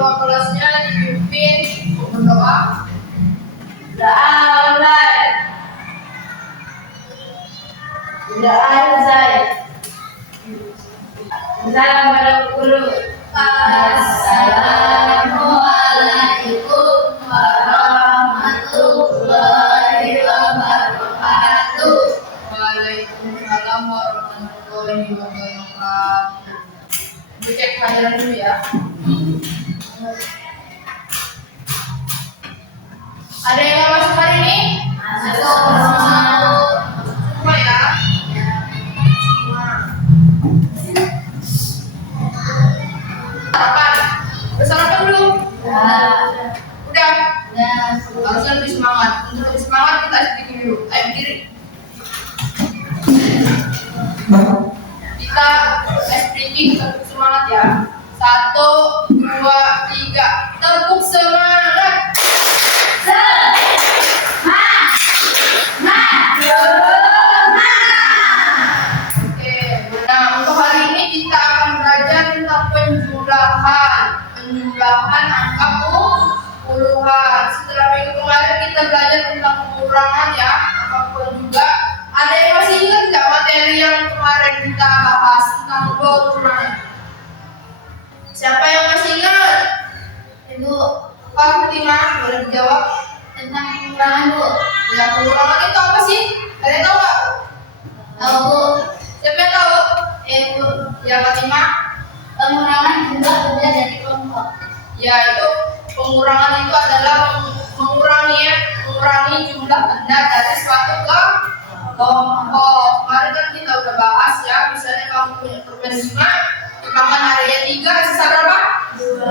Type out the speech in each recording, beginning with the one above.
ketua kelasnya dipimpin berdoa. Doa mulai. Doa selesai. Salam pada guru. Assalamualaikum warahmatullahi wabarakatuh. Waalaikumsalam warahmatullahi wabarakatuh. Cek pelajaran dulu ya. Ada yang mau masuk hari ini? Masuk. Semua ya. Sarapan. Udah sarapan belum? Udah. Harusnya lebih semangat. Untuk lebih semangat kita sedikit dulu. Ayo berdiri. Kita speaking tepuk semangat ya. 1, 2, 3. Tepuk semangat. Oke. Nah, untuk hari ini kita akan belajar tentang penjumlahan angka puluhan. Setelah minggu kemarin kita belajar tentang pengurangan ya, angka juga. Ada yang masih ingat nggak materi yang kemarin kita bahas tentang pengurangan? Siapa yang masih ingat? Ibu. Pak Fatima, boleh dijawab? Tentang pengurangan, Bu. Ya, pengurangan itu apa sih? Ada yang tahu nggak? Tahu, Bu. Siapa yang tahu? Bu. Ya, Fatima. Pengurangan jumlah benda dari kelompok. Ya, itu pengurangan itu adalah mengurangi jumlah benda dari suatu kelompok. Kemarin kan kita udah bahas ya, misalnya kamu punya permen 5, dikalikan harinya 3, sisa berapa? 2.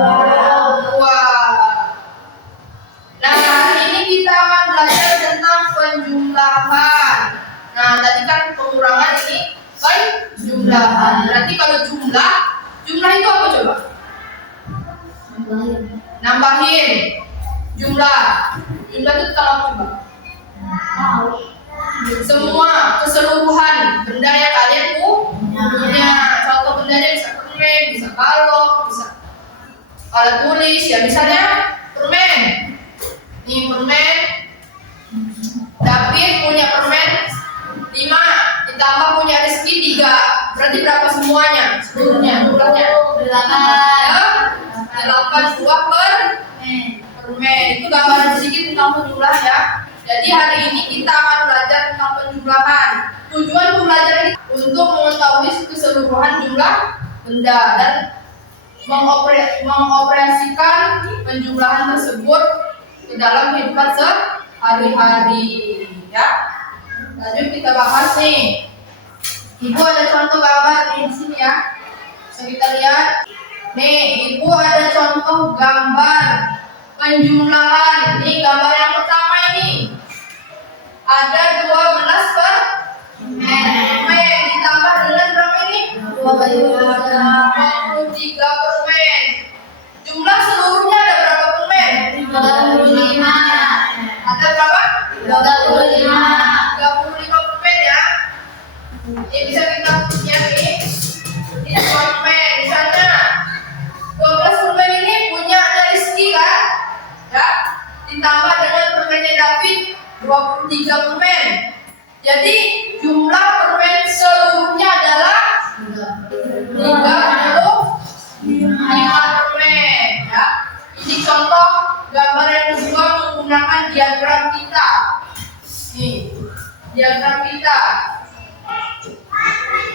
Nah, hari ini kita akan belajar tentang penjumlahan. Nah, tadi kan pengurangan, ini penjumlahan. Berarti kalau jumlah itu apa coba? Nambahin. Jumlah itu kalau coba? Semua keseluruhan benda yang kalian punya. Contoh bendanya bisa permen, bisa balok, bisa alat tulis ya, misalnya permen. Ini permen. David punya permen 5, ditambah punya Rizky 3. Berarti berapa semuanya? Seluruhnya jumlahnya 8 buah permen. Itu gambaran sedikit tentang penjumlah ya. Jadi hari ini kita akan belajar tentang penjumlahan. Tujuan pembelajaran ini untuk mengetahui keseluruhan jumlah benda dan mengoperasikan penjumlahan tersebut ke dalam kehidupan sehari-hari ya. Lanjut kita bahas nih. Ibu ada contoh gambar nih di sini ya. Bisa kita lihat. Nih, Ibu ada contoh gambar penjumlahan. Ini gambar yang pertama ini. Ada 12 permen ditambah dengan berapa ini? 23 permen. Jumlah seluruhnya ada berapa permen? 35. Ada berapa? 35 permen ya. Ini bisa kita lihat nih. Ini permen. Misalnya 12 permen ini punya Rizky kan? Ya. Ditambah dengan permennya David 23 permen. Jadi jumlah permen seluruhnya adalah 35 permen ya. Ini contoh gambar yang kedua menggunakan diagram kita. Nih, diagram kita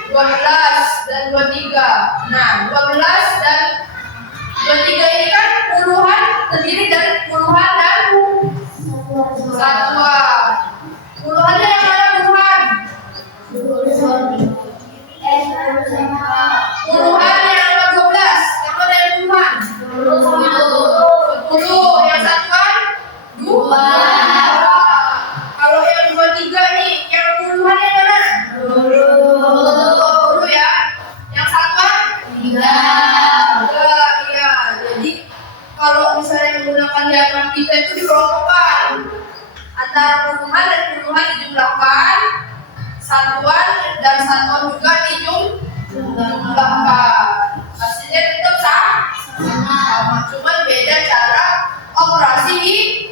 12 dan 23. Nah, 12 dan 23 ini kan puluhan, terdiri dari puluhan dan satuan. Puluhannya yang mana puluhan? Puluhan yang ada 12. Yang mana yang puluhan? 10. Yang satuan? 2. Kalau yang 23 nih, yang puluhan yang mana? 20 ya. Yang satuan? 3. Iya. Jadi kalau misalnya menggunakan diagram kita itu dikelompokkan antara puluhan dan puluhan dijumlahkan, satuan dan satuan juga dijumlahkan. Hasilnya tetap sama. sama, cuman beda cara operasi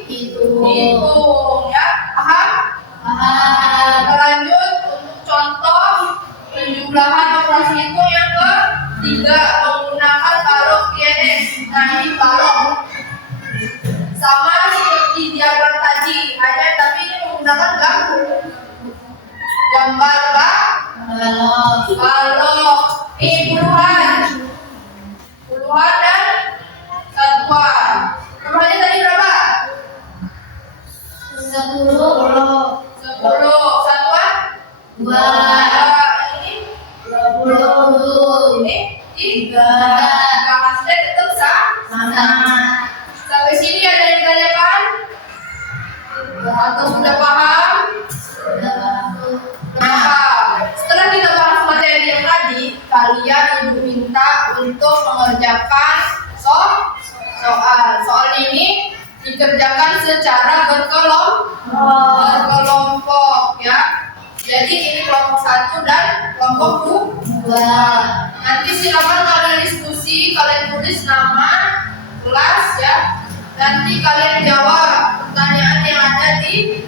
hitung ya. Paham? Kita lanjut untuk contoh penjumlahan operasi hitung yang ketiga menggunakan balok GNS. Nah, ini balok sama seperti diagram tadi, hanya tapi ini menggunakan gambar balok. Ini puluhan dan satuan. Puluhannya tadi berapa? 10. Satuan 2. Ini 20. ini 3. Hasilnya tetap Sama. Sampai sini ada yang ditanyakan? Atau sudah paham? Nah, setelah kita bahas materi yang tadi, kalian ibu minta untuk mengerjakan soal. Soal ini dikerjakan secara berkelompok ya. Jadi ini kelompok 1 dan kelompok 2. Nanti silakan kalian diskusi, kalian tulis nama kelas ya. Nanti kalian jawab pertanyaan yang ada di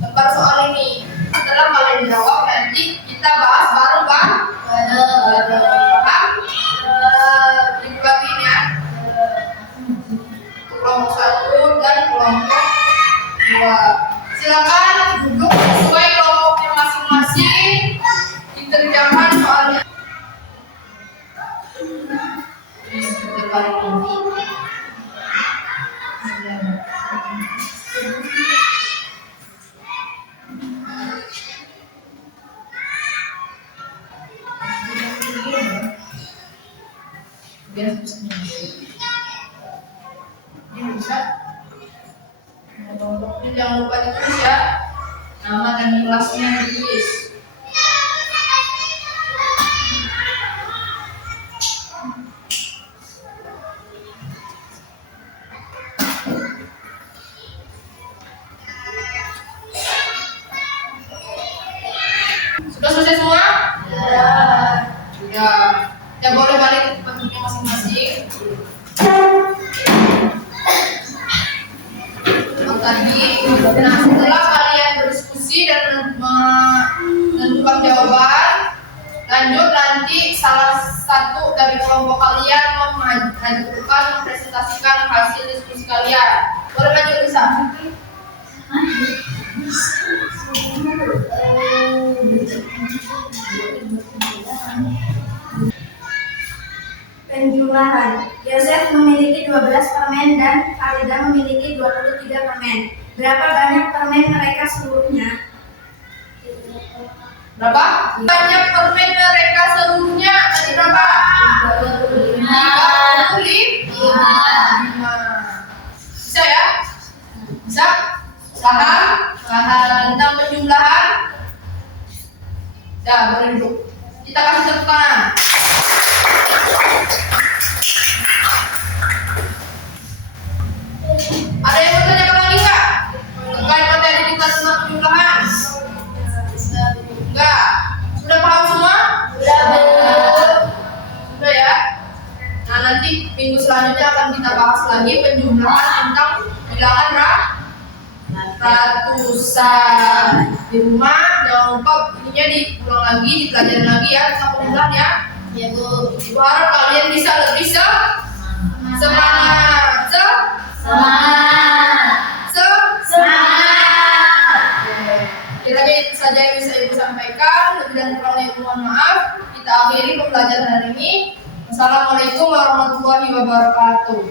lembar soal ini. Setelah kalian jawab, nanti kita bahas bareng-bareng. Paham? Dibagiin ya. Kelompok 1 dan kelompok 2. Silakan duduk sesuai kelompoknya masing-masing. Dikerjakan soalnya. Bisa. Jangan lupa ditulis ya, nama dan kelasnya ditulis. Sudah selesai semua? Ya. Ya boleh balik ke tempatnya masing-masing. Tadi, nah setelah kalian berdiskusi dan menentukan jawaban, lanjut nanti salah satu dari kelompok kalian mengajukan mempresentasikan hasil diskusi kalian. Boleh maju bisa? Penjumlahan. Yosef memiliki 12 permen dan Khalida memiliki 23 permen. Berapa banyak permen mereka seluruhnya? Berapa? Banyak permen mereka seluruhnya. Tadi berapa? 35. Bisa ya? Bisa? Paham? Tentang penjumlahan? Ya, boleh duduk. Kita kasih tepuk tangan. Ada yang mau tanyakan lagi nggak? Terkait materi kita tentang penjumlahan? Enggak. Sudah paham semua? Sudah ya? Nah, nanti minggu selanjutnya akan kita bahas lagi penjumlahan tentang bilangan ratusan. Di rumah jangan lupa ininya diulang lagi, dipelajarin lagi ya tentang penjumlahan ya. Ya Bu. Ibu harap kalian bisa lebih semangat. Kiranya itu saja yang bisa Ibu sampaikan. Lebih dan kurangnya Ibu mohon maaf. Kita akhiri pembelajaran hari ini. Wassalamualaikum warahmatullahi wabarakatuh.